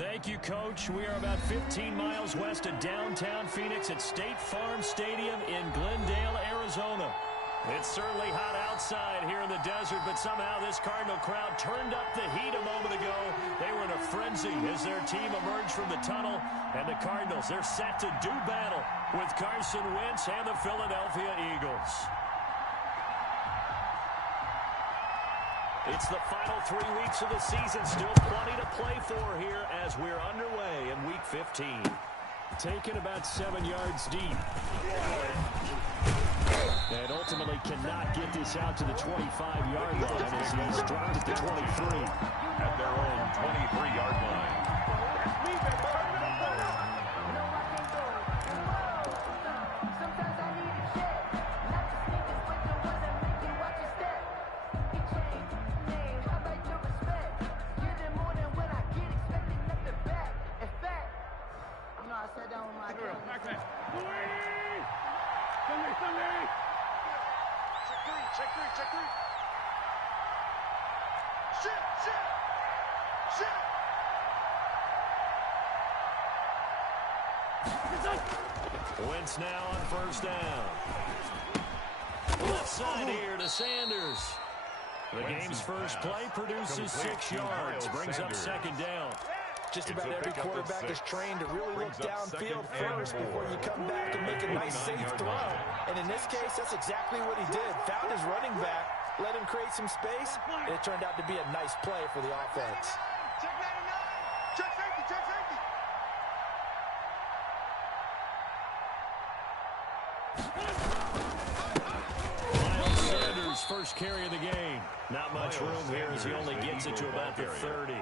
Thank you, Coach. We are about 15 miles west of downtown Phoenix at State Farm Stadium in Glendale, Arizona. It's certainly hot outside here in the desert, but somehow this Cardinal crowd turned up the heat a moment ago. They were in a frenzy as their team emerged from the tunnel, and the Cardinals, they're set to do battle with Carson Wentz and the Philadelphia Eagles. It's the final 3 weeks of the season, still plenty to play for here as we're underway in Week 15. Taken about 7 yards deep. And ultimately cannot get this out to the 25-yard line as he's dropped at the 23. At their own 23-yard line. Wentz now on first down. Left side here to Sanders. The game's first play produces 6 yards, brings up second down. Just about every quarterback is trained to really look downfield first before you come back and make a nice, safe throw. And in this case, that's exactly what he did. Found his running back, let him create some space, and it turned out to be a nice play for the offense. Check 99! Check safety! Check safety! Miles Sanders' first carry of the game. Not much room here as he only gets it to about the 30.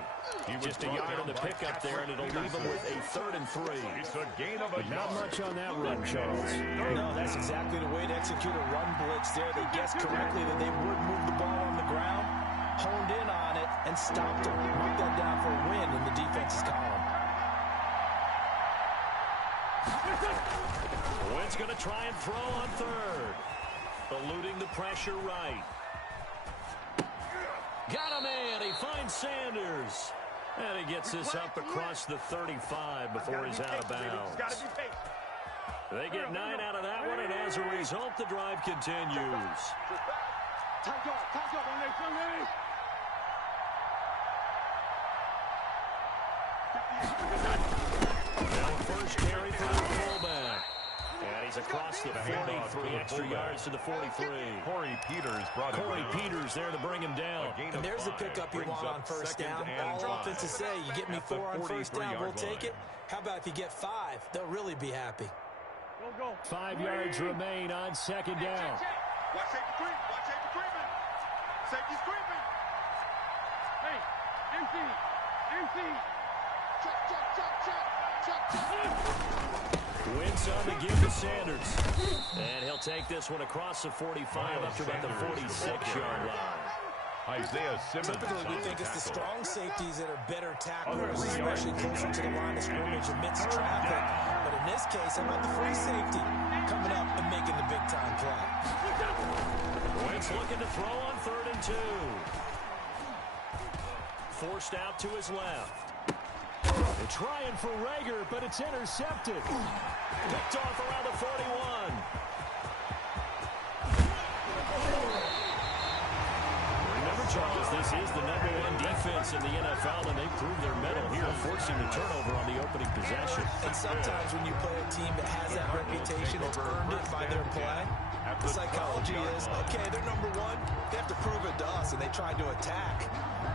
Just a yard on the pickup there, and it'll leave him with a 3rd and 3. It's a gain of a yard. Not much on that run, Charles. No, that's exactly the way to execute a run blitz there. They guessed correctly that they would move the ball on the ground, honed in on it, and stopped him. Mark that down for a win in the defense's column. Wentz going to try and throw on 3rd. Eluding the pressure right. Got him in. He finds Sanders. And he gets this up across the 35 before he's out of bounds. They get 9 out of that one, and as a result, the drive continues. Now first carry for the fullback. And he's across the 43, extra yards to the 43. Corey Peters there to bring him down. And there's the pickup you want on first down. All offenses say, you get me 4 on first down, we'll take it. How about if you get 5? They'll really be happy. 5 yards remain on second down. Watch safety creep. Watch safety creeping. Safety's creeping. Hey, MC. Check. Wentz on the give to Sanders. And he'll take this one across the 45 up to about the 46-yard line. Isaiah Simmons. Typically, we think it's the strong safeties that are better tacklers, especially closer to the line of scrimmage amidst traffic. But in this case, how about the free safety coming up and making the big-time play? Wentz looking to throw on 3rd and 2. Forced out to his left. They're trying for Rager, but it's intercepted. Picked off around the 41. Remember, Charles, this is the #1 defense in the NFL, and they proved their mettle here, forcing the turnover on the opening possession. And sometimes when you play a team that has that reputation, it's earned it by their play. The psychology is, okay, they're #1. They have to prove it to us, and they tried to attack.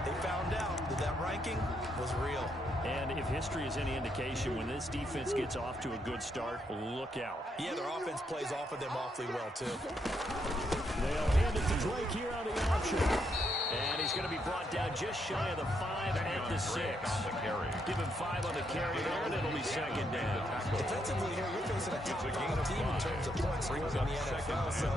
They found out that that ranking was real. And if history is any indication, when this defense gets off to a good start, look out. Yeah, their offense plays off of them awfully well, too. They'll hand it to Drake here on the option. And he's going to be brought down just shy of the 5 at the 6. Give him 5 on the carry there, and it'll be second down. Defensively here, you're facing a top-5 team in terms of points scored in the NFL. So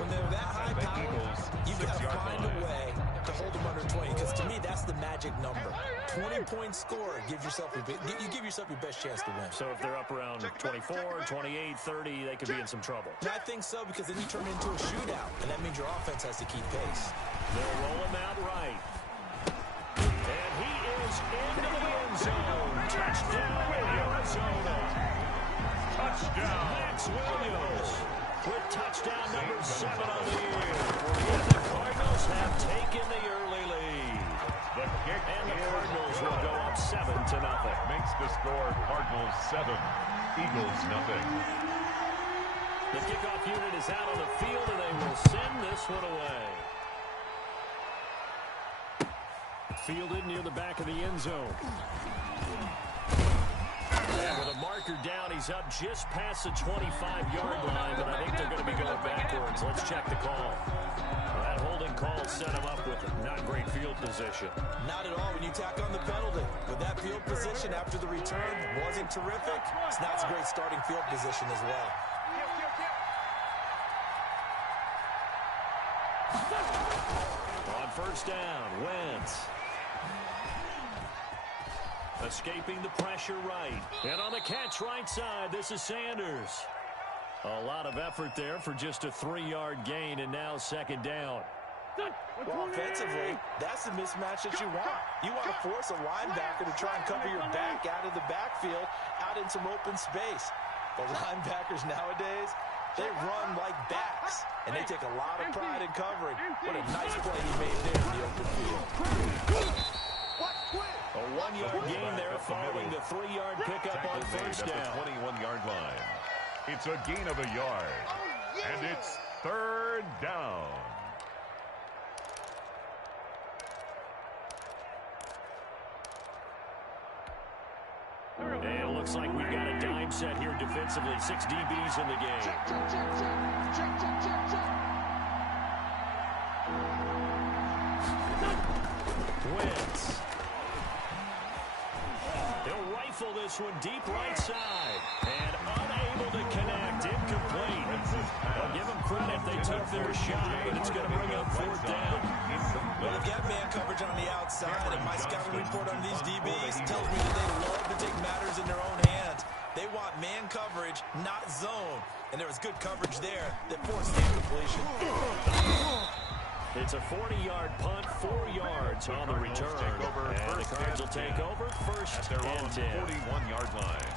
when they're that high-powered, you've got to find a way to hold them under 20. Because to me, that's the magic number. 20-point score gives yourself you give yourself your best chance to win. So if they're up around 24, 28, 30, they could be in some trouble. And I think so, because then you turn it into a shootout, and that means your offense has to keep pace. They'll roll him out right. And he is into the end zone. kick And the is Cardinals good. will go up 7-0. Makes the score Cardinals 7, Eagles nothing. The kickoff unit is out on the field, and they will send this one away. Fielded near the back of the end zone. And with a marker down, he's up just past the 25-yard line, but I think they're going to be going backwards. Let's check the call. That holding call set him up with not great field position. Not at all when you tack on the penalty. With that field position after the return wasn't terrific, it's not a great starting field position as well. On first down, Wentz. Escaping the pressure right. And on the catch right side, this is Sanders. A lot of effort there for just a 3-yard gain, and now second down. Well, offensively, that's the mismatch that you want. You want to force a linebacker to try and cover your back out of the backfield, out in some open space. The linebackers nowadays, they run like backs, and they take a lot of pride in covering. What a nice play he made there in the open field. A 1-yard gain there following the 3-yard pickup on first down. At the 21-yard line. It's a gain of a yard. And it's third down. And it looks like we've got a dime set here defensively. 6 DBs in the game. Wentz. He'll rifle this one deep right side. And unable to connect. Incomplete. I'll give them credit. They took their shot, but it's going to bring up fourth down. Well, they've got man coverage on the outside, and my scouting report on these DBs tells me that they love to take matters in their own hands. They want man coverage, not zone. And there was good coverage there that forced the incompletion. It's a 40-yard punt, 4 yards on the return. And the Cards will take over first at their own and 10. 41-yard line.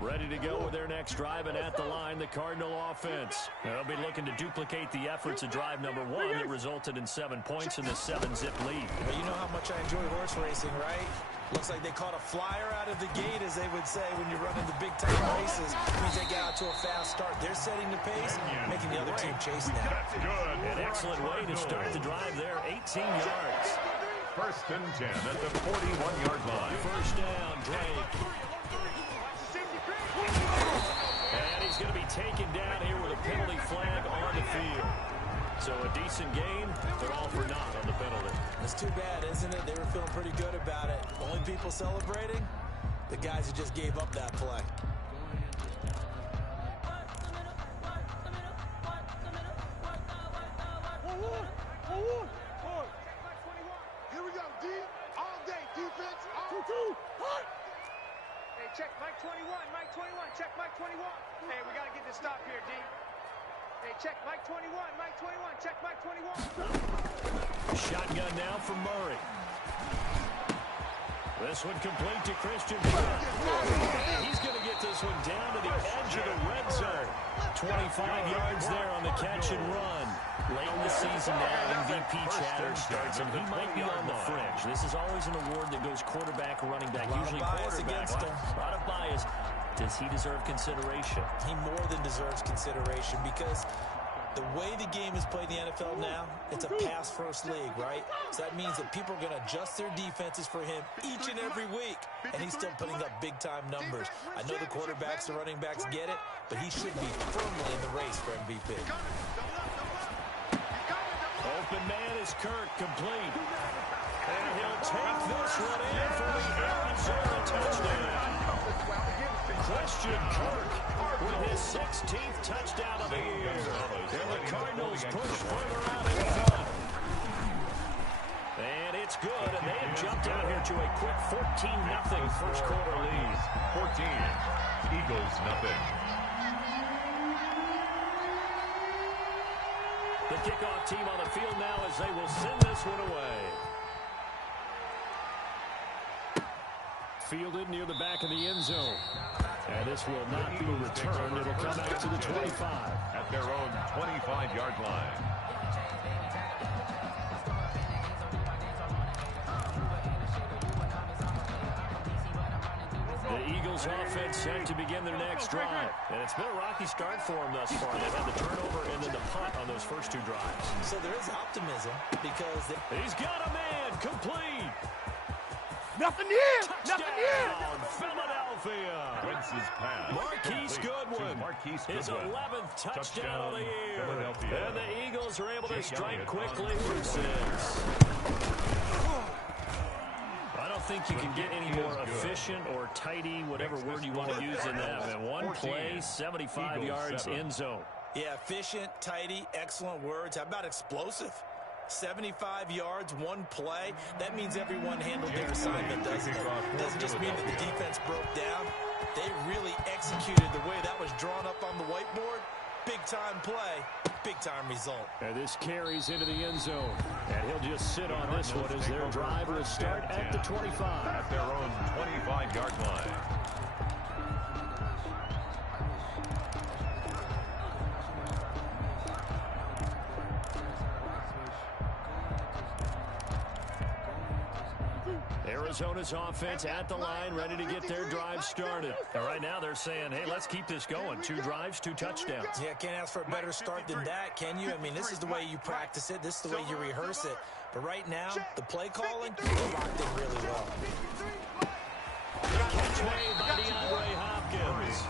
Ready to go with their next drive, and at the line, the Cardinal offense. They'll be looking to duplicate the efforts of drive number 1 that resulted in 7 points in the 7-zip lead. Well, you know how much I enjoy horse racing, right? Looks like they caught a flyer out of the gate, as they would say, when you're running the big-time races. It means they get out to a fast start. They're setting the pace, making the other team chase now. That's good. An excellent way to start the drive there, 18 yards. First and 10 at the 41-yard line. First down, Drake. And he's going to be taken down here with a penalty flag on the field. So a decent gain, but all for naught on the penalty. It's too bad, isn't it? They were feeling pretty good about it. Only people celebrating? The guys who just gave up that play. Here we go, D. All day, defense. Hey, check Mike 21, Mike 21, check Mike 21. Hey, we got to get this stop here, D. Hey, check Mike 21, Mike 21, check Mike 21. Shotgun now from Murray. This one complete to Christian. And he's going to get this one down to the edge of the red zone. 25 yards there on the catch and run. Late in the season now, MVP chatter starts, and he might be on the fringe. This is always an award that goes quarterback, running back, usually quarterback. A lot of bias. Does he deserve consideration? He more than deserves consideration, because the way the game is played in the NFL now, it's a pass-first league, right? So that means that people are going to adjust their defenses for him each and every week, and he's still putting up big-time numbers. I know the quarterbacks, the running backs get it, but he should be firmly in the race for MVP. Open man is Kirk, complete. And he'll take this one in for the Arizona touchdown. Christian Kirk with his 16th touchdown of the year. And the Cardinals push further out in front. And it's good, and they have jumped out here to a quick 14-0 first quarter lead. 14, Eagles nothing. The kickoff team on the field now as they will send this one away. fielded near the back of the end zone. And this will not be returned. It'll come out to the 25. At their own 25-yard line. The Eagles offense set to begin their next drive. And it's been a rocky start for them thus far. They've had the turnover and then the punt on those first two drives. So there is optimism because he's got a man complete. Nothing here. Touchdown, Nothing here. Philadelphia. Prince's pass. Marquise Goodwin. His 11th touchdown of the year. And the Eagles are able to strike quickly for 6. I don't think you can get any more efficient or tidy, whatever word you want to use in that. And one play, 75 yards, end zone. Yeah, efficient, tidy, excellent words. How about explosive? 75 yards, one play. That means everyone handled their assignment, doesn't it? It doesn't just mean that the defense broke down. They really executed the way that was drawn up on the whiteboard. Big-time play, big-time result. And this carries into the end zone. And he'll just sit on this one as their drive will start at the 25. At their own 25-yard line. Arizona's offense at the line, ready to get their drive started. And right now they're saying, hey, let's keep this going. 2 drives, 2 touchdowns. Yeah, can't ask for a better start than that, can you? I mean, this is the way you practice it. This is the way you rehearse it. But right now, the play calling, they're locked in really well. Catch made by DeAndre Hopkins.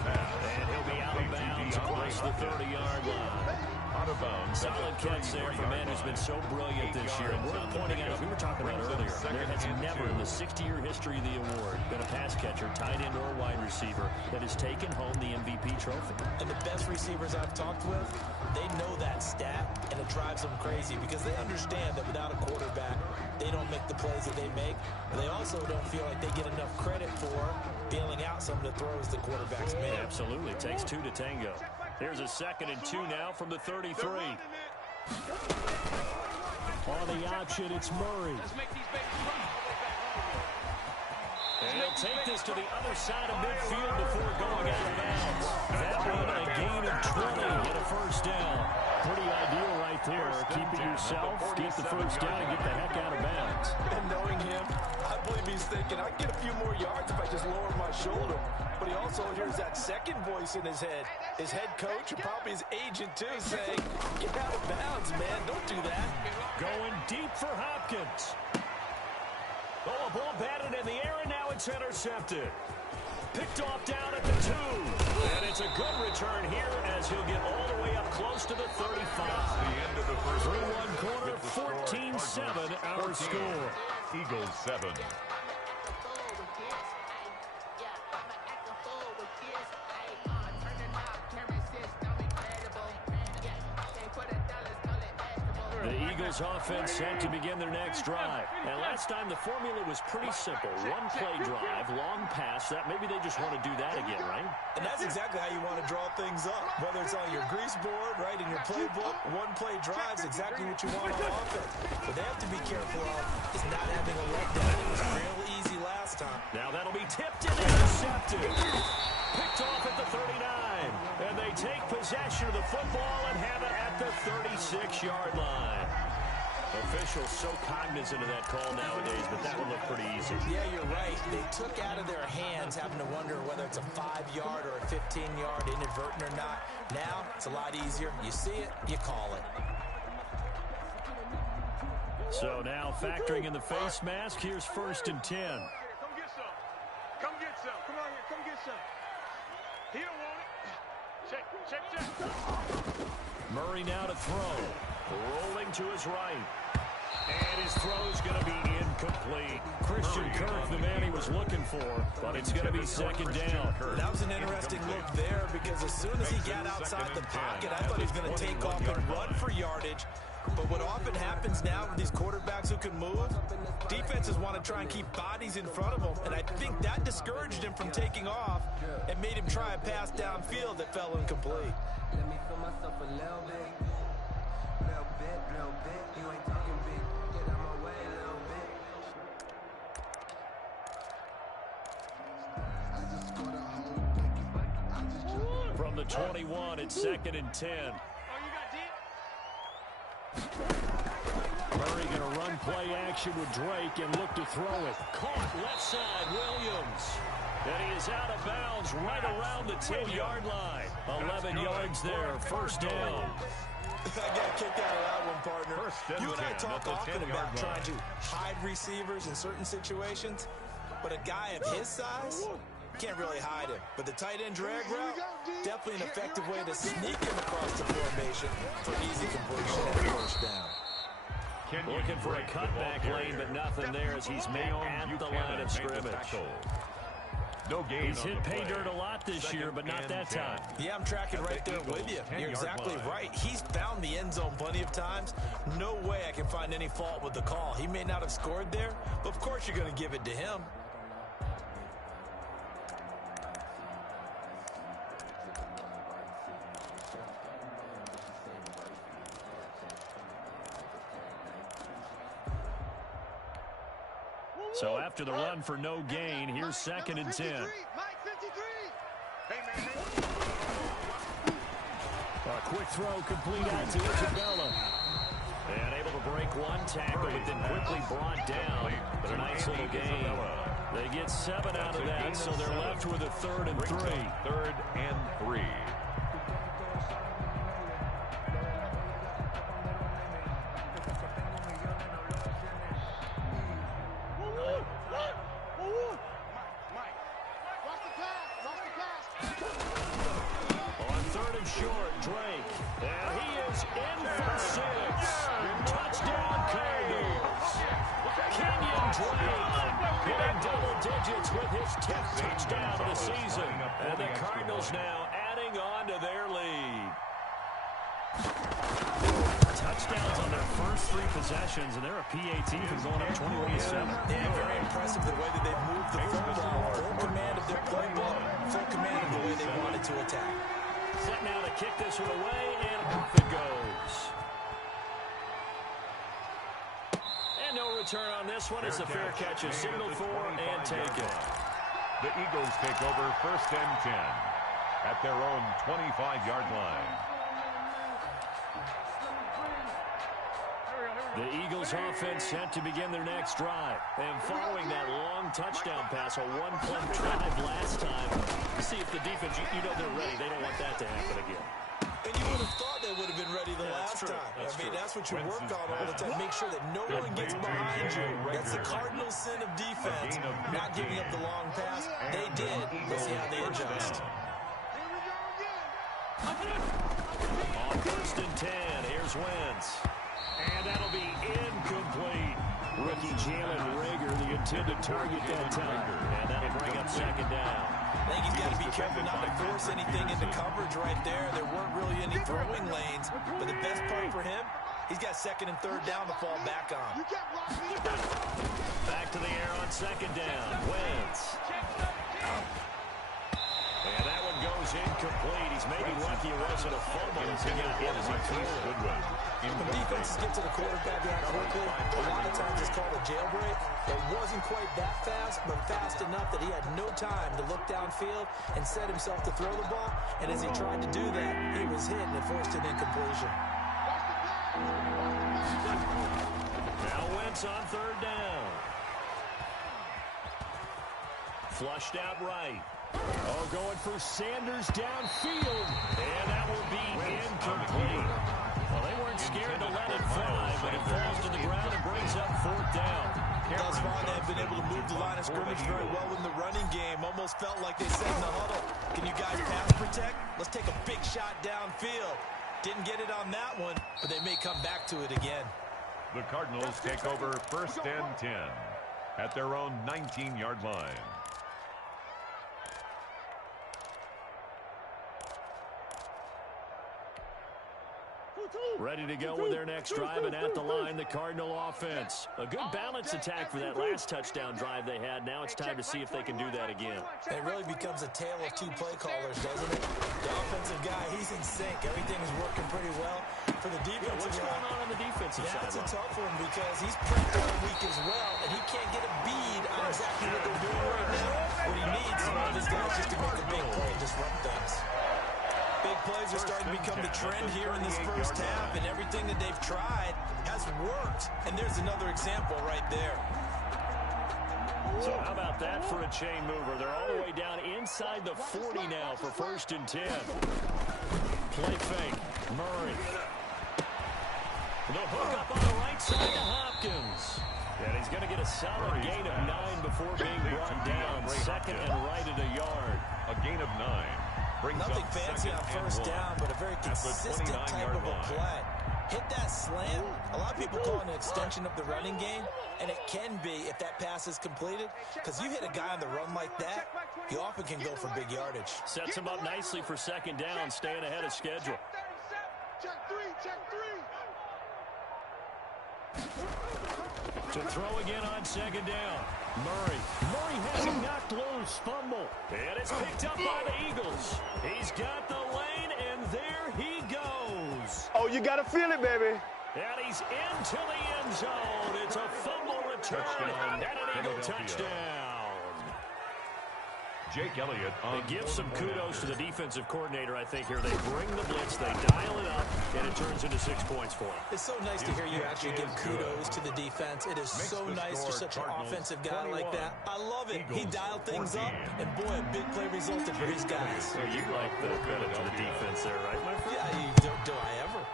And he'll be out of bounds across the 30-yard line. Out of bounds. Solid catch there for a man who's been so brilliant this year. And worth pointing out, as we were talking about earlier, there has never in the 60-year history of the award been a pass catcher, tight end, or wide receiver that has taken home the MVP trophy. And the best receivers I've talked with, they know that stat, and it drives them crazy because they understand that without a quarterback, they don't make the plays that they make. But they also don't feel like they get enough credit for bailing out some of the throws the quarterbacks make. Absolutely. It takes 2 to tango. Here's a 2nd and 2 now from the 33. On the option, it's Murray. And he'll take this to the other side of midfield before going out of bounds. That one, a gain of 20 and a first down. Pretty ideal right there. Keep it yourself, get the first down, and get the heck out of bounds. And knowing him, I believe he's thinking, I can get a few more yards if I just lower my shoulder. But he also hears that second voice in his head. His head coach, or probably his agent too, saying, get out of bounds, man. Don't do that. Going deep for Hopkins. Oh, a ball batted in the air, and now it's intercepted. Picked off down at the 2. And it's a good return here as he'll get all the way up close to the 35. The end of the first Through one quarter, 14-7 our score. Eagles 7. The Eagles offense set to begin their next drive. And last time the formula was pretty simple. One play drive, long pass. That maybe they just want to do that again, right? And that's exactly how you want to draw things up. Whether it's on your grease board, right, in your playbook, one play drive is exactly what you want on offense. What they have to be careful of is not having a letdown. It was real easy last time. Now that'll be tipped and intercepted. Picked off at the 39. And they take possession of the football and have it at the 36-yard line. Officials so cognizant of that call nowadays, but that one looked pretty easy. Yeah, you're right. They took out of their hands having to wonder whether it's a 5-yard or a 15-yard inadvertent or not. Now, it's a lot easier. You see it, you call it. So now factoring in the face mask, here's 1st and 10. Come get some. Come get some. Come on here. Come get some. He don't want it. Check, check, check. Murray now to throw. Rolling to his right. And his throw's going to be incomplete. Christian Kirk, the man he was looking for, but it's going to be 2nd down. That was an interesting look there because as soon as he got outside the pocket, I thought he was going to take off and run for yardage. But what often happens now with these quarterbacks who can move, defenses want to try and keep bodies in front of them. And I think that discouraged him from taking off and made him try a pass downfield that fell incomplete. Let me feel myself a little bit. You ain't talking big. Get out my way a little bit. From the 21, it's 2nd and 10. Murray going to run play action with Drake and look to throw it. Caught left side, Williams. And he is out of bounds right around the 10-yard line. 11 yards there, 1st down. I got kicked out of that one, partner. You and I talk often about trying to hide receivers in certain situations, but a guy of his size can't really hide him. But the tight end drag route, definitely an effective way to sneak him across the formation for easy completion and 1st down. Looking for a cutback lane, but nothing there as he's made at the line of scrimmage. No gain. He's hit pay dirt a lot this year, but not that time. Yeah, I'm tracking right there with you. You're exactly right. He's found the end zone plenty of times. No way I can find any fault with the call. He may not have scored there, but of course you're going to give it to him. So after the run for no gain, here's 2nd and 10. A quick throw complete out to Isabella. And able to break one tackle, but then quickly brought down. But a nice little gain. They get 7 out of that, so they're left with a 3rd and 3. 3rd and 3. With his 10th touchdown of the season. And the Cardinals now adding on to their lead. Touchdowns on their first 3 possessions, and they're a PAT from going up 21-7. Yeah, very impressive the way that they moved the football. Full command of their playbook, full command of the way they wanted to attack. Set now to kick this one away, and off it goes. And no return on this one. It's a fair catch is signaled for and taken. The Eagles take over 1st and 10 at their own 25-yard line. The Eagles offense set to begin their next drive. And following that long touchdown pass, a one-play drive last time, see if the defense, you know they're ready. They don't want that to happen again. And you would have thought they would have been ready the last time. That's what you work on all the time. Make sure that no one gets behind you. That's the cardinal sin of defense. Not giving up the long pass. They did. Let's see how they adjust. On 1st and 10, here's Wentz. And that'll be incomplete. Rookie Jalen Reagor, the intended target that time. And that'll bring up 2nd down. I think he's got to be careful not to force anything into coverage right there. There weren't really any throwing lanes. But the best part for him, he's got 2nd and 3rd down to fall back on. Back to the air on 2nd down. Wentz. And that one goes incomplete. He's maybe lucky it wasn't a fumble as he got hit as he threw it. When defenses get to the quarterback that quickly, a lot of times it's called a jailbreak. It wasn't quite that fast, but fast enough that he had no time to look downfield and set himself to throw the ball. And as he tried to do that, he was hit and it forced an incompletion. Now Wentz on 3rd down. Flushed out right. Oh, going for Sanders downfield. And that will be incomplete. Well, they weren't scared to let it fly, but it falls to the ground and brings up 4th down. Thus far, they've been able to move the line of scrimmage very well in the running game. Almost felt like they said in the huddle, can you guys pass protect? Let's take a big shot downfield. Didn't get it on that one, but they may come back to it again. The Cardinals take over 1st and 10 at their own 19-yard line. Ready to go with their next drive, and at the line, the Cardinal offense. A good balance attack for that last touchdown drive they had. Now it's time to see if they can do that again. It really becomes a tale of 2 play callers, doesn't it? The offensive guy, he's in sync. Everything is working pretty well. For the defensive what's going on the defensive side? That's a tough one because he's prepped all week as well, and he can't get a bead on exactly what they're doing right now. What he needs is one of his guys just to make a big play and disrupt things. turnovers are starting to become the trend here in this first half, and everything that they've tried has worked. And there's another example right there. So how about that for a chain mover? They're all the way down inside the 40 now for 1st and 10. Play fake. Murray. The hook up on the right side to Hopkins. And he's going to get a solid gain of 9 before being brought down. 2nd and right at a yard. A gain of 9. Nothing fancy on first down, but a very consistent type of a play. Hit that slant. A lot of people call it an extension of the running game, and it can be if that pass is completed, because you hit a guy on the run like that, you often can go for big yardage. Sets him up nicely for 2nd down, staying ahead of schedule. Check three, check three. To throw again on 2nd down. Murray has him knocked loose. Fumble. And it's picked up by the Eagles. He's got the lane, and there he goes. Oh, you got to feel it, baby. And he's into the end zone. It's a fumble return and an Eagle touchdown. Jake Elliott. They give some kudos to the defensive coordinator, I think, here. They bring the blitz, they dial it up, and it turns into 6 points for him. It's so nice to hear you actually give kudos to the defense. It is so nice for such an offensive guy like that. I love it. He dialed things up, and boy, a big play resulted for his guys. So you like the credit to the defense there, right, my friend? Yeah, do I ever?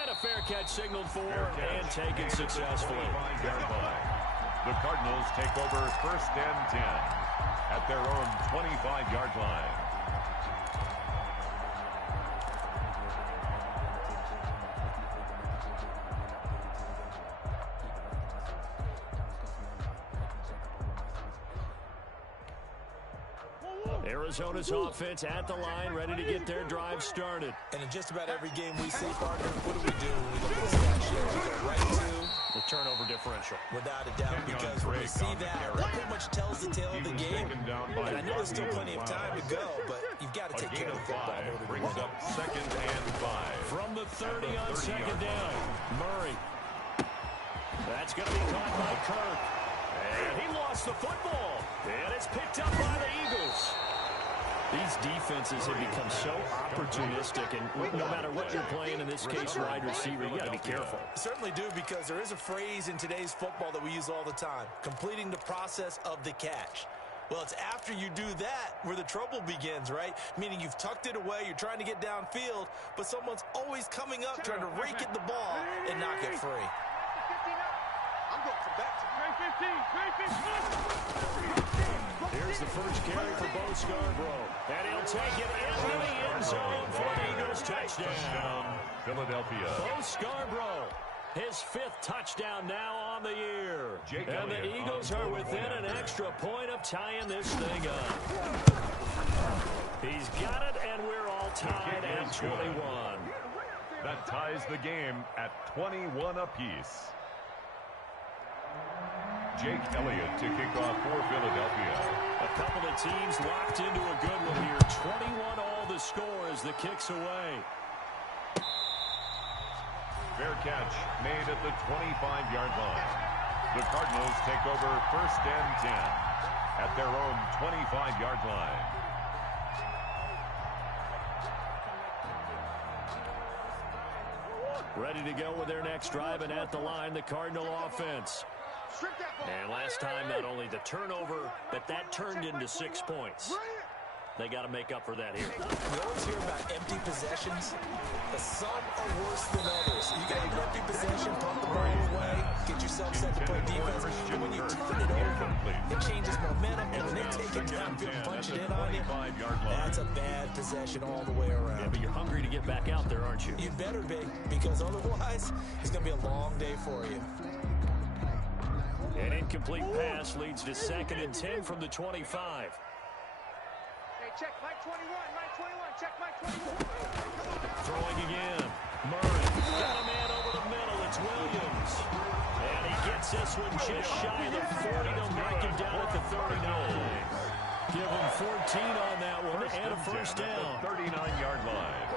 And a fair catch signaled for and taken successfully. The Cardinals take over 1st and 10 at their own 25-yard line. Arizona's offense at the line, ready to get their drive started. And in just about every game we see, partner, what do we do when we look at the stat sheet? We go right to the turnover differential. Without a doubt, because when we see that pretty much tells the tale of the game. And I know there's still plenty of time to go, but you've got to take care of the football in order to brings win. up 2nd and 5. From the 30 on 2nd down, Murray. That's going to be caught by Kirk. And he lost the football. And it's picked up by the Eagles. These defenses have become so opportunistic, and no matter what you're playing, in this case, wide receiver, you got to be careful. Certainly do, because there is a phrase in today's football that we use all the time, completing the process of the catch. Well, it's after you do that where the trouble begins, right? Meaning you've tucked it away, you're trying to get downfield, but someone's always coming up trying to rake at the ball and knock it free. I'm going from back to 315. Here's the first carry for Bo Scarborough. And he'll take it into the end zone for the Eagles touchdown. Philadelphia. Bo Scarborough, his 5th touchdown now on the year. And the Eagles are within an extra point of tying this thing up. He's got it, and we're all tied at 21. That ties the game at 21 apiece. Jake Elliott to kick off for Philadelphia. A couple of teams locked into a good one here. 21 all the score as the kick's away. Fair catch made at the 25-yard line. The Cardinals take over 1st and 10 at their own 25-yard line. Ready to go with their next drive, and at the line, the Cardinal offense. And last time, not only the turnover, but that turned into 6 points. They got to make up for that here. We always hear about empty possessions, but some are worse than others. You got an empty possession, pump the ball away, get yourself set to play defense. And when you turn it over, it changes momentum, and when they take it downfield and punch it in on you, that's a bad possession all the way around. Yeah, but you're hungry to get back out there, aren't you? You better be, because otherwise, it's going to be a long day for you. An incomplete pass leads to 2nd and 10 from the 25. Hey, check Mike 21, Mike 21, check Mike 21. Throwing again. Murray got a man over the middle. It's Williams. And he gets this one just shy of the 40. They'll knock him down at the 39. Give him 14 on that one and a first down. 39-yard line.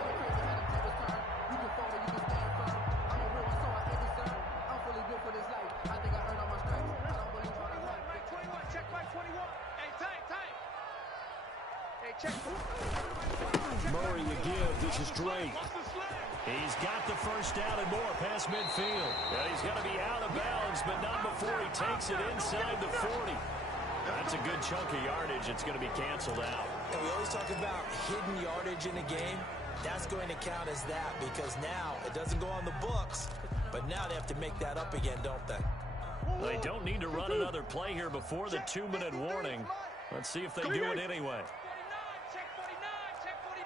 Murray to give. This is Drake. He's got the first down and more past midfield. Yeah, he's going to be out of bounds, but not before he takes it inside the 40. That's a good chunk of yardage. It's going to be canceled out. And we always talk about hidden yardage in a game. That's going to count as that because now it doesn't go on the books, but now they have to make that up again, don't they? They don't need to run another play here before the 2-minute warning. Let's see if they do it anyway. Check 49, check 49.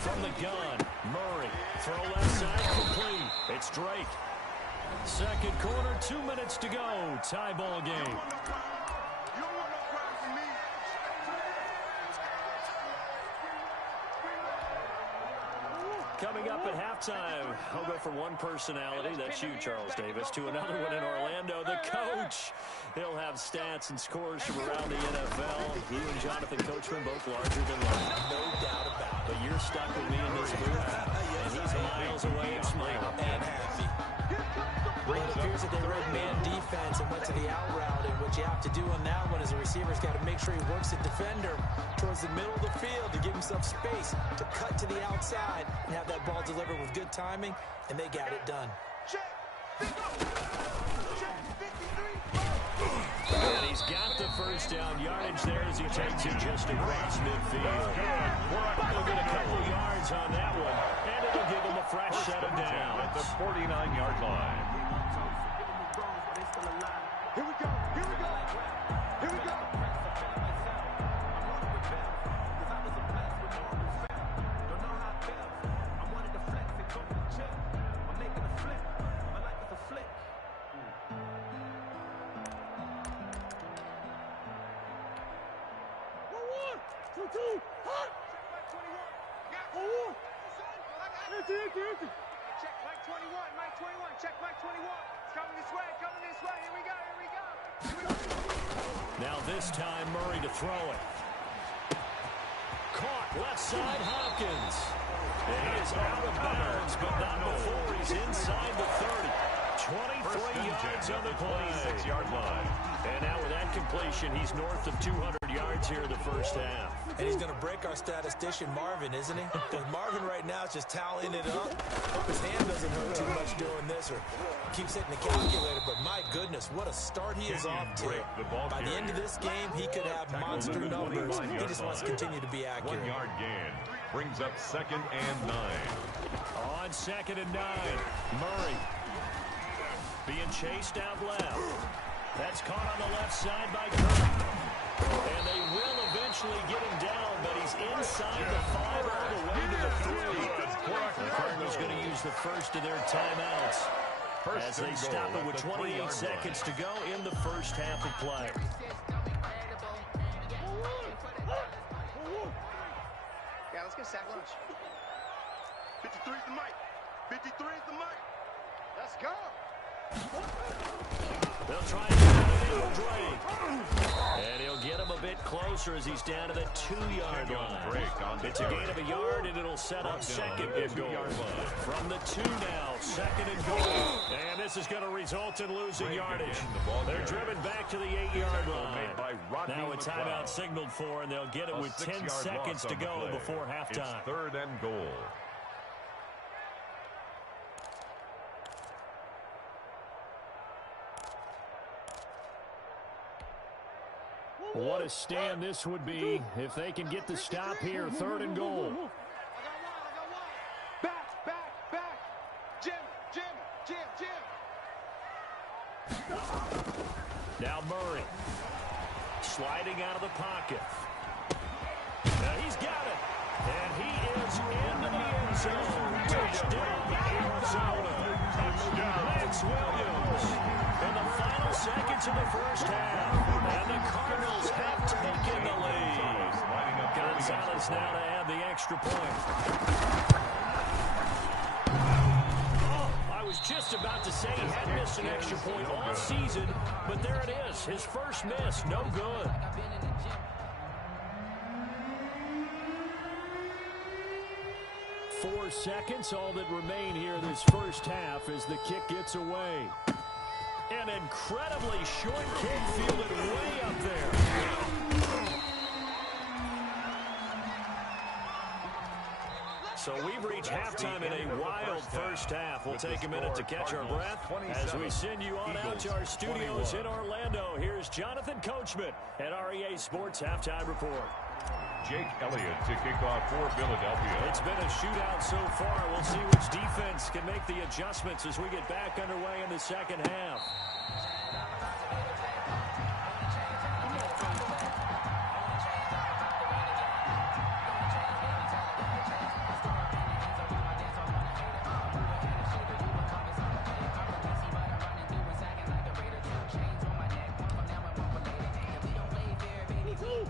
From the gun, Murray. Throw left side complete. It's Drake. Second quarter, 2 minutes to go. Tie ball game. Coming up at halftime, I'll go from one personality, that's you, Charles Davis, to another one in Orlando, the coach. He'll have stats and scores from around the NFL. He and Jonathan Coachman both larger than life. No doubt about it. But you're stuck with me in this booth, and he's miles away and smiling. And happy. Well, it appears that they read man defense and went to the out route, and what you have to do on that one is the receiver's got to make sure he works the defender towards the middle of the field to give himself space to cut to the outside and have that ball delivered with good timing, and they got it done. And he's got the first down yardage there as he takes it just across midfield. He'll get a couple yards on that one, and it'll give him a fresh set of downs. At the 49-yard line. Here we go, here we go, here we go. Check Mike 21, Mike 21, check Mike 21. It's coming this way, here we go, here we go. Now this time Murray to throw it. Caught left side Hopkins. And he is out of bounds, but not before he's inside the 30. 23 yards on the play. 6-yard line. And now with that completion, he's north of 200 yards here in the first half. And he's going to break our statistician Marvin, isn't he? Because Marvin right now is just tallying it up. Hope his hand doesn't hurt too much doing this or keeps hitting the calculator. But my goodness, what a start he is off to. By the end of this game, he could have monster numbers. He just wants to continue to be accurate. 1-yard gain brings up 2nd and 9. On 2nd and 9, Murray being chased out left. That's caught on the left side by Kirk. And they will eventually get him down, but he's inside the 5 all the way to the 3. The Cardinals going to use the first of their timeouts as they stop it with 28 seconds to go in the first half of play. Yeah, let's get a sack lunch. 53 is the mic. 53 is the mic. Let's go. They'll try to get it in with Drake. And he'll get him a bit closer as he's down to the 2-yard line. It's a gain of a yard, and it'll set up 2nd and goal. From the 2 now, 2nd and goal. And this is going to result in losing yardage. They're driven back to the 8-yard line. Now a timeout signaled for, and they'll get it with 10 seconds to go before halftime. It's 3rd and goal. What a stand this would be if they can get the stop here. 3rd and goal. Back. Jim. Now Murray sliding out of the pocket. Now he's got it. And he is into the end zone. Touchdown, Arizona. Max Williams in the final seconds of the first half. And the Cardinals have taken the lead. Gonzalez now to add the extra point. Oh, I was just about to say he had missed an extra point all season, but there it is. His first miss, no good. Four seconds, all that remain here this first half as the kick gets away. An incredibly short kick fielded way up there. So we've reached halftime in a wild first half. We'll take a minute to catch our breath as we send you on out to our studios in Orlando. Here's Jonathan Coachman at REA Sports Halftime Report. Jake Elliott to kick off for Philadelphia. It's been a shootout so far. We'll see which defense can make the adjustments as we get back underway in the second half.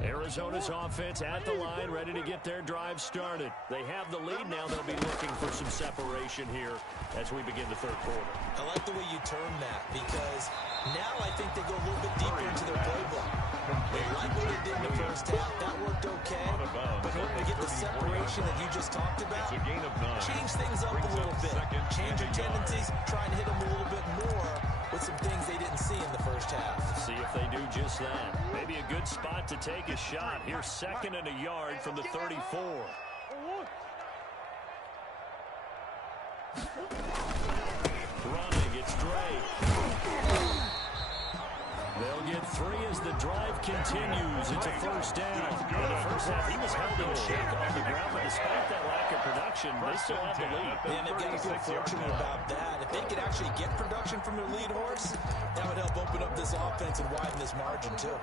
Arizona's offense at the line, ready to get their drive started. They have the lead now. They'll be looking for some separation here as we begin the third quarter. I like the way you term that, because now I think they go a little bit deeper into their playbook. They like what they did in the first half. That worked okay. But in order to get the separation that you just talked about, change things up a little bit. Change your tendencies, try and hit them a little bit more with some things they didn't see in the first half. See if they do just that. Maybe a good spot to take a shot. Here's 2nd and a yard from the 34. Running, it's Dre. They'll get 3 as the drive continues. It's a first down. In the first half, he was held in check on the ground, but despite that lack of production, they still have the lead. Man, they've got to feel fortunate about that. If they could actually get production from their lead horse, that would help open up this offense and widen this margin, too.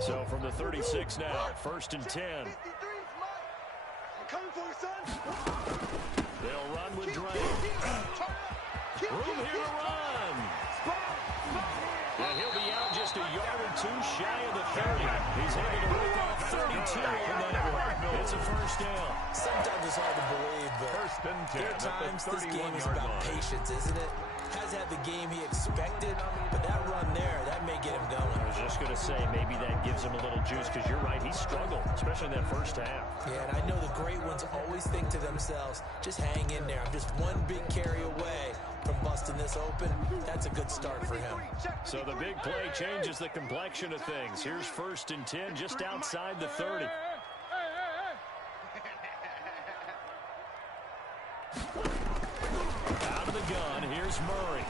So from the 36 now, 1st and 10. They'll run with Dre. Room here to run. And he'll be out just a yard or 2 shy of the 30. He's able to work off 32 on that one. It's a first down. Sometimes it's hard to believe, but there are times this game is about patience, isn't it? Has had the game he expected, but that run there, that may get him going. I was just going to say, maybe that gives him a little juice, because you're right, he struggled, especially in that first half. Yeah, and I know the great ones always think to themselves, just hang in there. I'm just one big carry away from busting this open. That's a good start for him. So the big play changes the complexion of things. Here's 1st and 10, just outside the 30. Out of the gun, here's Murray.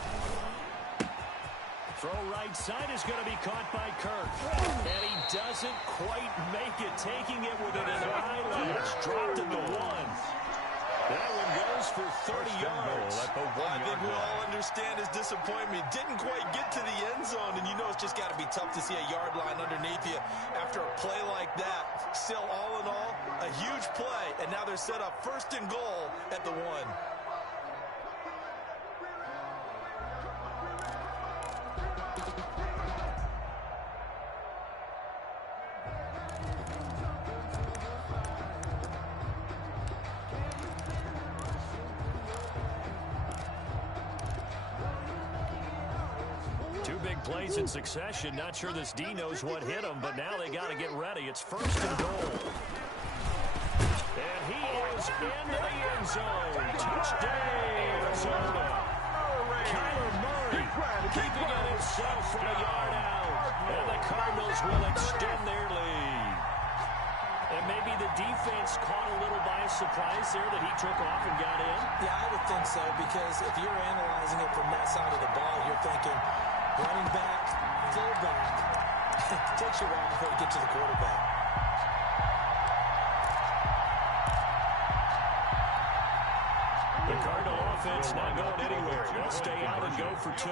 Throw right side is going to be caught by Kirk. And he doesn't quite make it, taking it with an eyelash. Dropped at the 1. That one goes for 30 yards. I think we all understand his disappointment. Didn't quite get to the end zone, and you know it's just got to be tough to see a yard line underneath you after a play like that. Still, all in all, a huge play, and now they're set up 1st and goal at the 1. Plays in succession. Not sure this D knows what hit him, but now they got to get ready. It's 1st and goal. And he is into the end zone. Touchdown, Arizona. Kyler Murray keeping it himself from a yard out. And the Cardinals will extend their lead. And maybe the defense caught a little by surprise there that he took off and got in. Yeah, I would think so, because if you're analyzing it from that side of the ball, you're thinking, running back, fullback, takes you a while before you get to the quarterback. The Cardinal offense not going anywhere. They'll stay out and go for 2.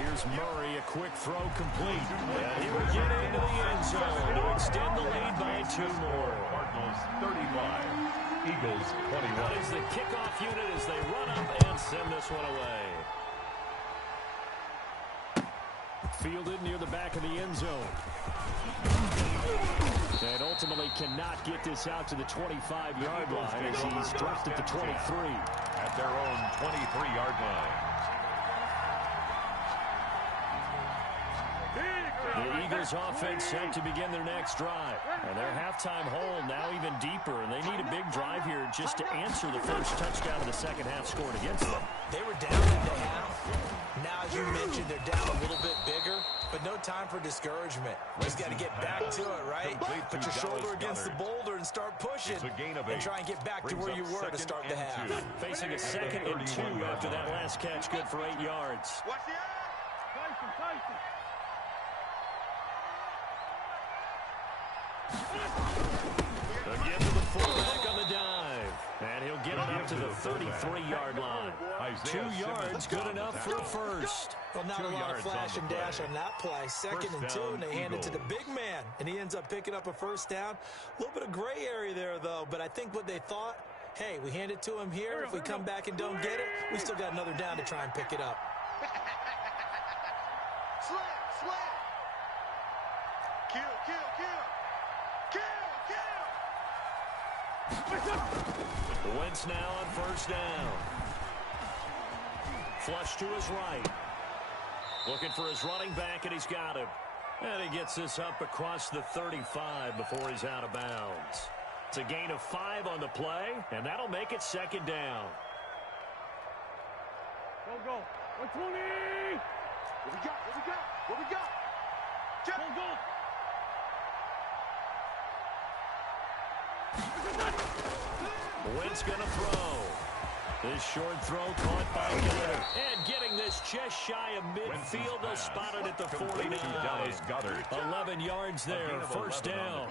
Here's Murray, a quick throw complete. And he will get into the end zone to extend the lead by 2 more. Cardinals 35. Eagles 21. That is the kickoff unit as they run up and send this one away. Fielded near the back of the end zone. And ultimately cannot get this out to the 25-yard line as he's dropped at the 23. At their own 23-yard line. The Eagles offense set to begin their next drive. And their halftime hole now even deeper, and they need a big drive here just to answer the first touchdown of the second half scored against them. They were down at the half. Now, as you mentioned, they're down a little bit bigger, but no time for discouragement. Just got to get back to it, right? Put your shoulder against the boulder and start pushing and try and get back to where you were to start the half. Facing a 2nd and 2 after that last catch, good for 8 yards. Watch the eye. Tyson. Again to the fullback on the dive. And he'll get it up to the 33-yard line. 2 yards, good enough for a first. Well, not a lot of flash and dash on that play. 2nd and 2, and they hand it to the big man, and he ends up picking up a first down. A little bit of gray area there, though, but I think what they thought, hey, we hand it to him here. If we come back and don't get it, we still got another down to try and pick it up. Slam. Kill. Wentz now on first down. Flush to his right. Looking for his running back, and he's got him. And he gets this up across the 35 before he's out of bounds. It's a gain of 5 on the play, and that'll make it 2nd down. Go. 120. What we got? Check. Go. Wentz gonna throw. This short throw caught by Goddard. And getting this just shy of midfield. They'll spot it at the 49. 11 yards there, first down.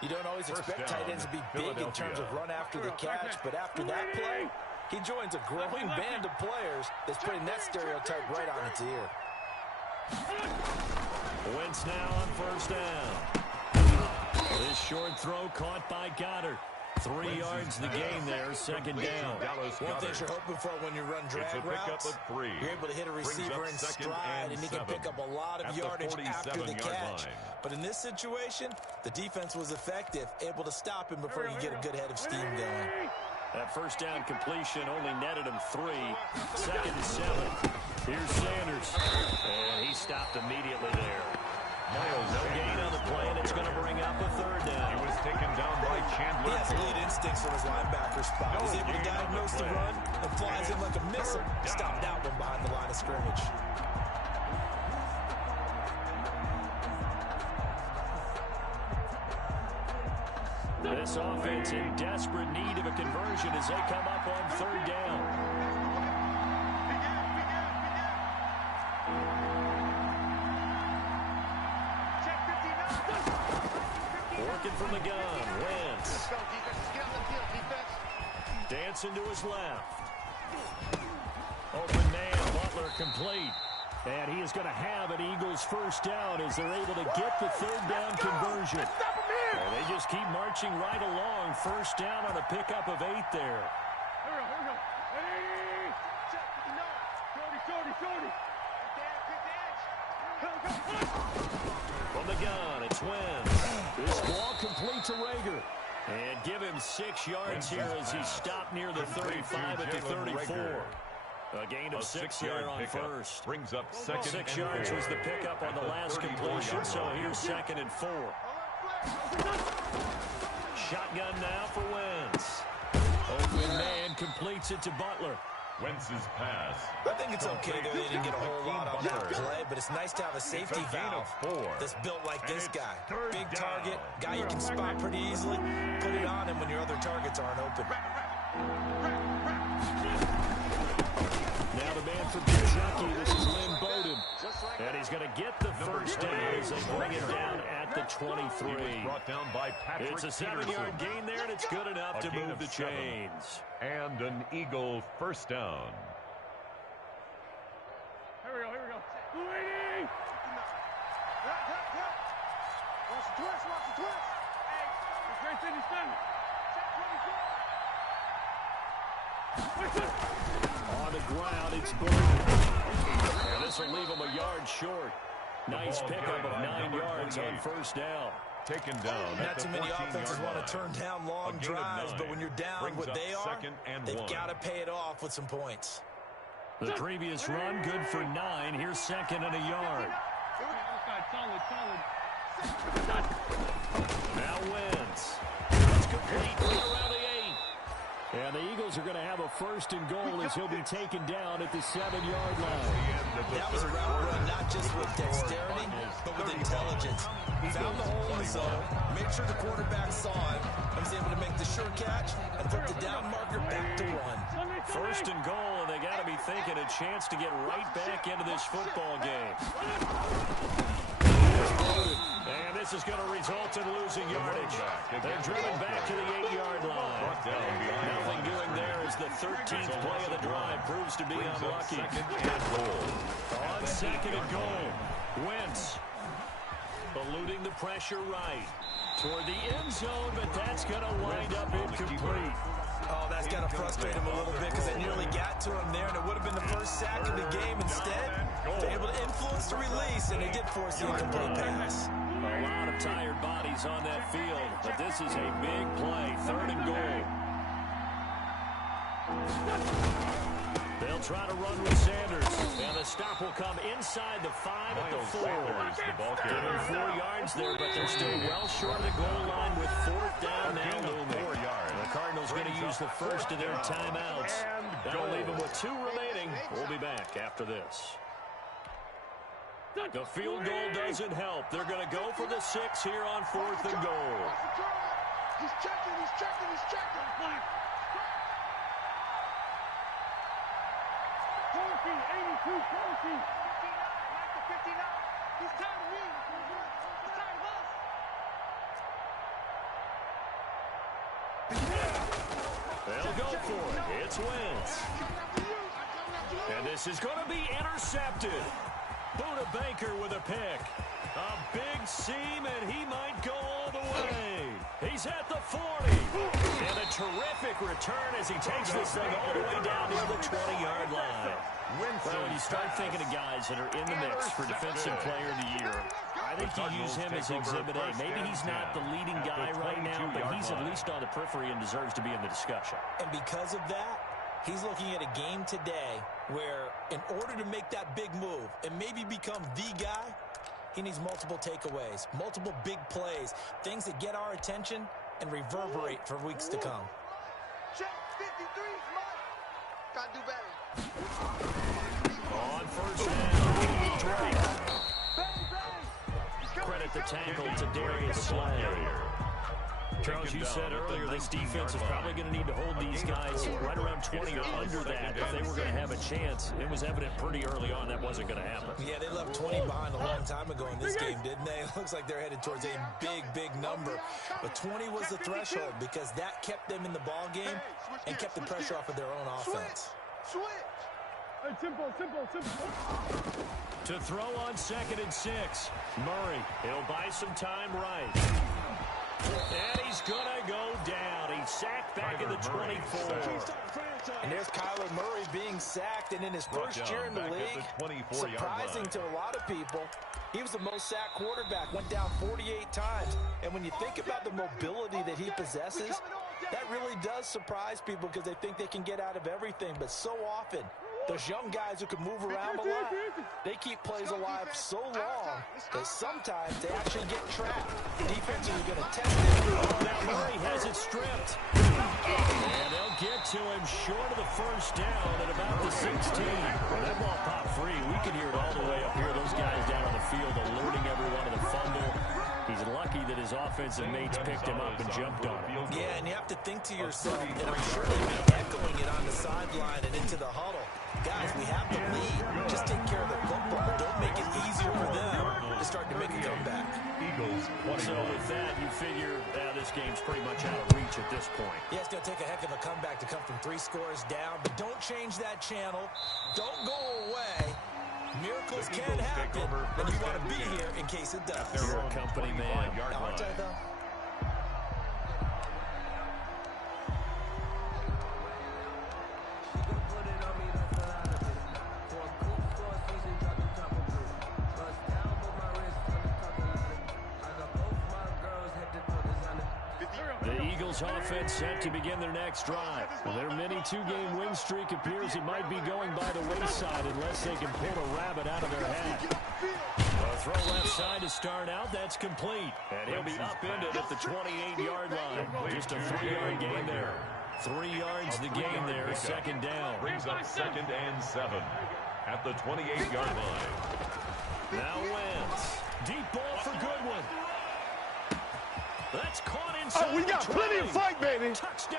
You don't always expect tight ends to be big in terms of run after the catch, but after that play, he joins a growing band of players that's putting that stereotype right on its ear. Wentz now on first down. This short throw caught by Goddard. 3 yards the gain there, 2nd down. One thing you're hoping for when you run drag routes, you're able to hit a receiver in stride, and he can pick up a lot of yardage after the catch. But in this situation, the defense was effective, able to stop him before he could get a good head of steam going. That first down completion only netted him 3. 2nd and 7. Here's Sanders. And he stopped immediately there. No gain on the play, and it's going to bring up a 3rd down. He was taken down by Chandler. He has lead instincts from his linebacker spot. He's able to diagnose the run and flies in like a missile. Stopped that one behind the line of scrimmage. This offense in desperate need of a conversion as they come up on 3rd down. Working from the gun, Wentz. Dancing to his left. Open man, Butler complete. And he is going to have an Eagles first down as they're able to get the 3rd down conversion. And they just keep marching right along. First down on a pickup of 8 there. Here we go. Hey! Check 59. 40. From the gun, it's Wentz. This ball complete to Rager. And give him 6 yards here as he stopped near the 35 at the 34. A gain of 6 there on first. Brings up 2nd. 6 yards was the pickup on the last completion, so here's 2nd and 4. Shotgun now for Wentz. Open man completes it to Butler. Wentz's pass. I think it's okay that they didn't get a whole lot on that play, but it's nice to have a safety valve that's built like this guy. Big target, guy you can spot pretty easily. Put it on him when your other targets aren't open. Now the man from Kentucky, this is Lynn Bowden. And he's going to get the first down as they bring it down at the 23. Brought down by Patrick It's a 7-yard gain there, and it's good enough to move the chains. And an Eagle first down. Here we go. 280. Watch the twist. Hey, it's right in his thing. On the ground, it's Bowden. And this will leave him a yard short. Nice pickup of 9 yards on first down. Taken down. Not too many offenses want to turn down long drives, but when you're down what they are, they've got to pay it off with some points. The previous run, good for 9. Here's 2nd and a yard. Now wins. That's complete right around the 8. And the Eagles are going to have a first and goal as he'll be taken down at the 7-yard line. That was a route run, not just with dexterity, but with intelligence. Found the hole in the zone, made sure the quarterback saw it, and was able to make the sure catch and put the down marker back to run. First and goal, and they got to be thinking a chance to get right back into this football game. And this is going to result in losing yardage. They're driven back to the 8-yard line. Nothing doing there as the 13th play of the drive proves to be unlucky. On second and goal, Wentz eluding the pressure right toward the end zone, but that's going to wind up incomplete. Oh, that's got to frustrate him a little bit because they nearly got to him there, and it would have been the first sack of the game. Instead, they're able to influence the release, and they did force the incomplete pass. A lot of tired bodies on that field, but this is a big play. Third and goal. They'll try to run with Sanders, and the stop will come inside the 5 at the 4. Giving 4 yards there, but they're still well short of the goal line with 4th down now looming. The Cardinals going to use the first of their timeouts. That'll leave them with 2 remaining. We'll be back after this. The field goal doesn't help. They're going to go for the 6 here on 4th and goal. He's checking. 82, 59, Mike to 59. He's tired of me. He's tired of us. They'll go for it. It's Wentz. And this is going to be intercepted. Buda Baker with a pick. A big seam, and he might go all the way. He's at the 40. And a terrific return as he takes this thing all the way down near the 20-yard line. Well, when you start thinking of guys that are in the mix for Defensive Player of the Year, I think you use him as Exhibit A. Maybe he's not the leading guy right now, but he's at least on the periphery and deserves to be in the discussion. And because of that, he's looking at a game today where in order to make that big move and maybe become the guy, he needs multiple takeaways, multiple big plays, things that get our attention and reverberate for weeks to come. Check 53, Mike. Gotta do better. On first down, Drake. Credit the tackle to Darius Slay. Charles, you said earlier this defense is probably going to need to hold these guys right around 20 or under that if they were going to have a chance. It was evident pretty early on that wasn't going to happen. Yeah, they left 20 behind a long time ago in this game, didn't they? It looks like they're headed towards a big number. But 20 was the threshold because that kept them in the ball game and kept the pressure off of their own offense. Switch. Hey, simple. To throw on 2nd and 6. Murray, he'll buy some time right. And he's going to go down. He's sacked back in the 24. And there's Kyler Murray being sacked, and in his first year in the league, surprising to a lot of people, he was the most sacked quarterback, went down 48 times. And when you think about the mobility that he possesses, that really does surprise people because they think they can get out of everything. But so often, those young guys who can move around a lot, they keep plays alive so long that sometimes they actually get trapped. Defenses are going to test it. Now Murray has it stripped. And they'll get to him short of the first down at about the 16. Well, that ball popped free. We can hear it all the way up here. Those guys down on the field alerting everyone to the fumble. He's lucky that his offensive mates picked him up and jumped on him. Yeah, and you have to think to yourself, and I'm sure they'll be echoing it on the sideline and into the huddle. Guys, we have the lead. Just take care of the football. Don't make it easier for them to start to make a comeback. So with that, you figure this game's pretty much out of reach at this point. Yeah, it's going to take a heck of a comeback to come from 3 scores down, but don't change that channel. Don't go away. Miracles can happen, and you want to be here in case it does. You're a company man. Aren't I, though? The Eagles offense set to begin their next drive. Their mini 2-game win streak appears it might be going by the wayside unless they can pull a rabbit out of their hat. A throw left side to start out. That's complete. And he'll be upended at the 28-yard line. Just a 3-yard gain there. 3 yards the gain there. Second down. Brings up 2nd and 7 at the 28-yard line. Now Wentz. Deep ball for Goodwin. That's caught inside. Oh, we got plenty of fight, baby. Touchdown,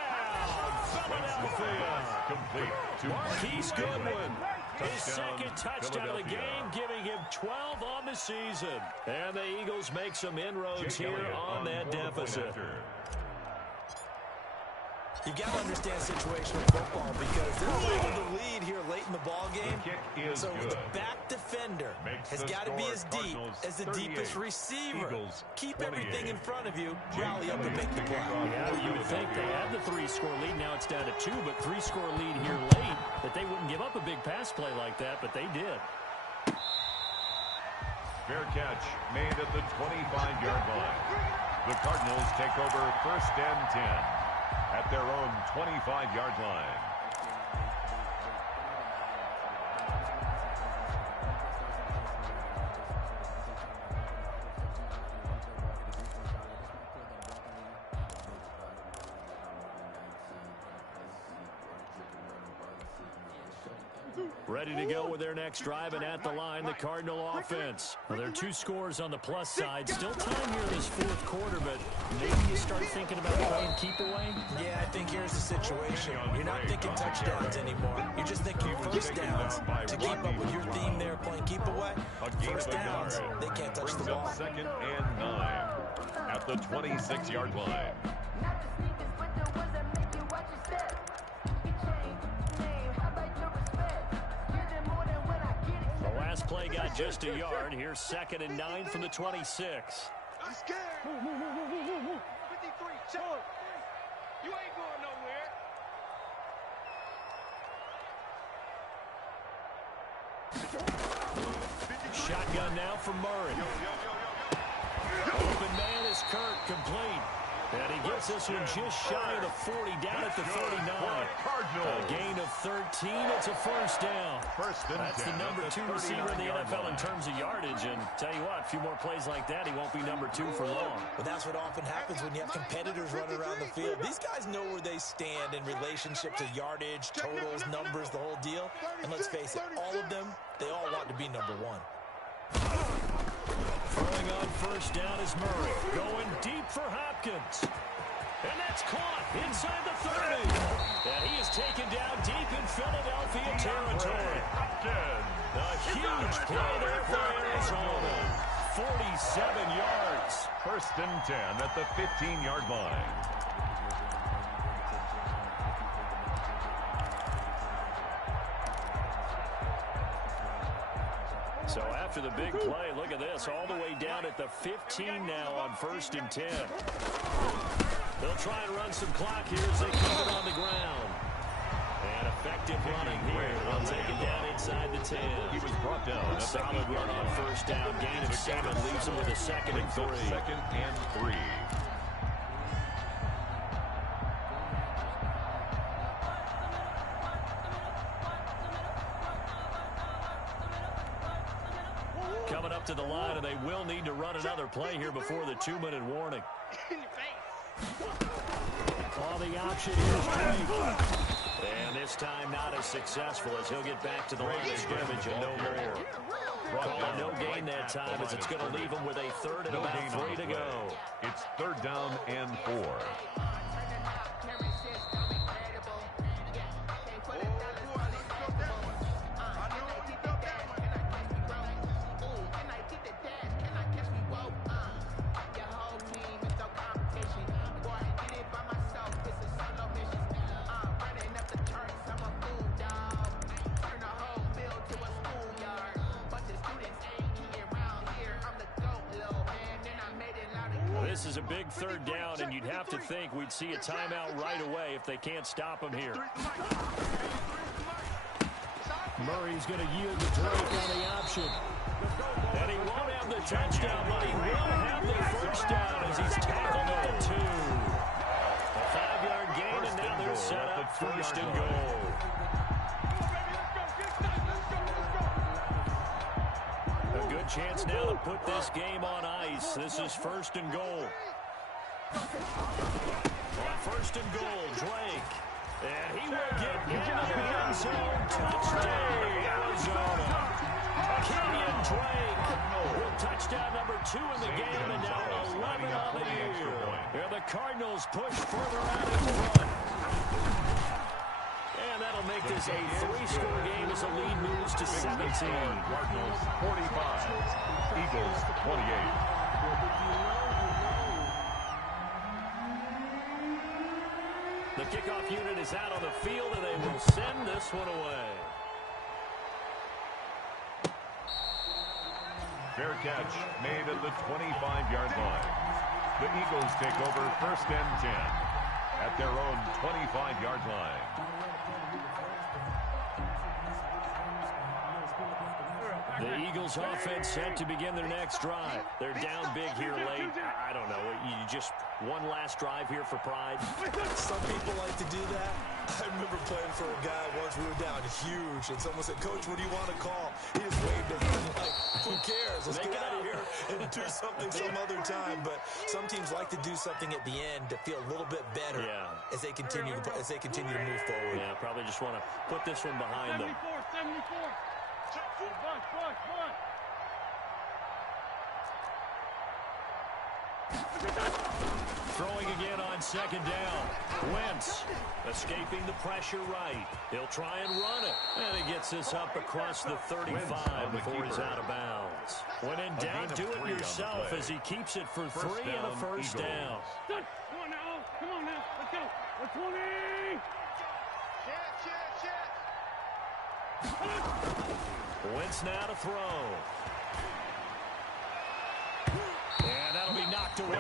Philadelphia. Complete to Marquise Goodwin. His Touchdown, second touchdown of the Philadelphia. game, giving him 12 on the season. And the Eagles make some inroads here on that deficit. You've got to understand situational football because they're holding the lead here late in the ball game. The kick is so good. the back defender has got to be as deep as the deepest receiver. Keep everything in front of you, rally up and make the play. Yeah, you would think they had the 3-score lead. Now it's down to 2, but 3-score lead here late, that they wouldn't give up a big pass play like that, but they did. Fair catch made at the 25-yard line. The Cardinals take over 1st and 10 at their own 25-yard line. Ready to go with their next drive, and at the line, the Cardinal offense. Well, there are 2 scores on the plus side. Still time here in this 4th quarter, but maybe you start thinking about playing keep away? Yeah, I think here's the situation. You're not thinking touchdowns anymore. You're just thinking first downs. To keep up with your theme there, playing keep away, first downs, they can't touch the ball. 2nd and 9 at the 26-yard line. Last play got just a yard. Here's 2nd and 9 from the 26. I'm scared. Move. 53, check. You ain't going nowhere. Shotgun now for Murray. Open man is Kirk, complete. And he gets this one just shy of the 40, down at the 39. A gain of 13. It's a first down. That's the number 2 receiver in the NFL in terms of yardage. And tell you what, a few more plays like that, he won't be number 2 for long. But that's what often happens when you have competitors running around the field. These guys know where they stand in relationship to yardage, totals, numbers, the whole deal. And let's face it, all of them, they all want to be number 1. Throwing on first down is Murray. Going deep for Hopkins. And that's caught inside the 30. And he is taken down deep in Philadelphia territory. A huge play there for Arizona. 47 yards. 1st and 10 at the 15-yard line. So after the big play, look at this, all the way down at the 15 now on 1st and 10. They'll try and run some clock here as they keep it on the ground. And effective running here. They'll take it down inside the 10. He was brought down. A solid run on first down. Gain of 7 leaves them with a 2nd and 3. 2nd and 3. Coming up to the line, and they will need to run another play here before the 2-minute warning. Oh, the option here is Drake. And this time not as successful as he'll get back to the line of scrimmage and no more. Call it no gain that time as it's going to leave him with a 3rd and about 3 to go. It's 3rd down and 4. This is a big 3rd down, and you'd have to think we'd see a timeout right away if they can't stop him here. Murray's going to yield to Drake on the option. And he won't have the touchdown, but he will have the first down as he's tackled at the 2. A 5-yard gain, and now they're set up 1st and goal. A good chance now to put this game on ice. This is 1st and goal. On 1st and goal, Drake. And he will get into the end zone. Touchdown, Arizona. Kenyon Drake with touchdown number 2 in the game, and now 11 on the year. And the Cardinals push further out in front. And that'll make this a 3-score game as the lead moves to 17. Cardinals 45, Eagles 28. The kickoff unit is out on the field, and they will send this one away. Fair catch made at the 25-yard line. The Eagles take over 1st and 10 at their own 25-yard line. The Eagles offense set to begin their next drive. They're down big here late. I don't know. You just one last drive here for pride. Some people like to do that. I remember playing for a guy once. We were down huge, and someone said, "Coach, what do you want to call?" He just waved at me like, "Who cares? Let's get out of here and do something some other time." But some teams like to do something at the end to feel a little bit better as they continue to move forward. Yeah, probably just want to put this one behind them. 74. Throwing again on 2nd down. Wentz escaping the pressure right. He'll try and run it. And he gets this up across the 35 before he's out of bounds. When in doubt, do it yourself as he keeps it for 3 and a 1st down. Come on now. Come on now. Let's go. Let's 20. Wentz now to throw. And that'll be knocked away.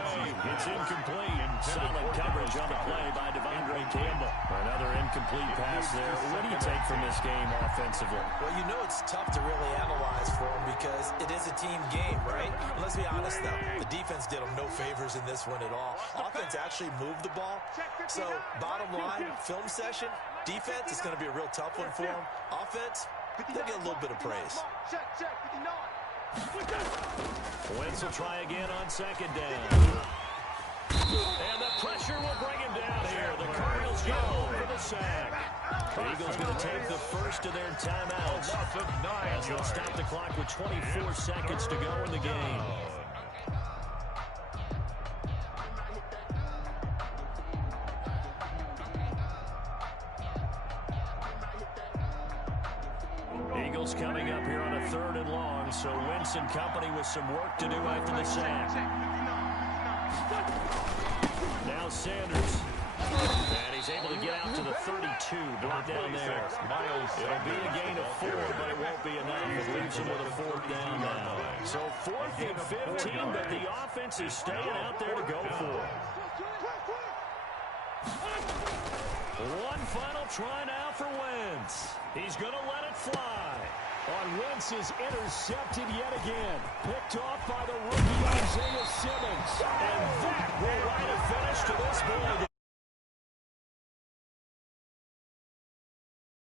It's incomplete. Solid coverage on the play by Devondre Campbell. Another incomplete pass there. What do you take from this game offensively? Well, you know it's tough to really analyze for them because it is a team game, right? Let's be honest, though. The defense did them no favors in this one at all. Offense actually moved the ball. So, bottom line, film session, defense is going to be a real tough one for them. Offense, they'll get a little bit of praise. Check, 59. Wentz will try again on 2nd down. And the pressure will bring him down here. The Cardinals go for the sack. The Eagles going to take the first of their timeouts. As they'll stop the clock with 24 seconds to go in the game. Eagles coming up here on a 3rd and long, so Wentz and company with some work to do after the sack. Now Sanders. And he's able to get out to the 32, brought down there. It'll be a gain of 4, but it won't be enough. It leaves him with a 4th down now. So 4th and 15, but the offense is staying out there to go for it. One final try now for Wentz. He's going to let it fly. Wentz is intercepted yet again. Picked off by the rookie Isaiah Simmons. And that will write a finish to this ball game.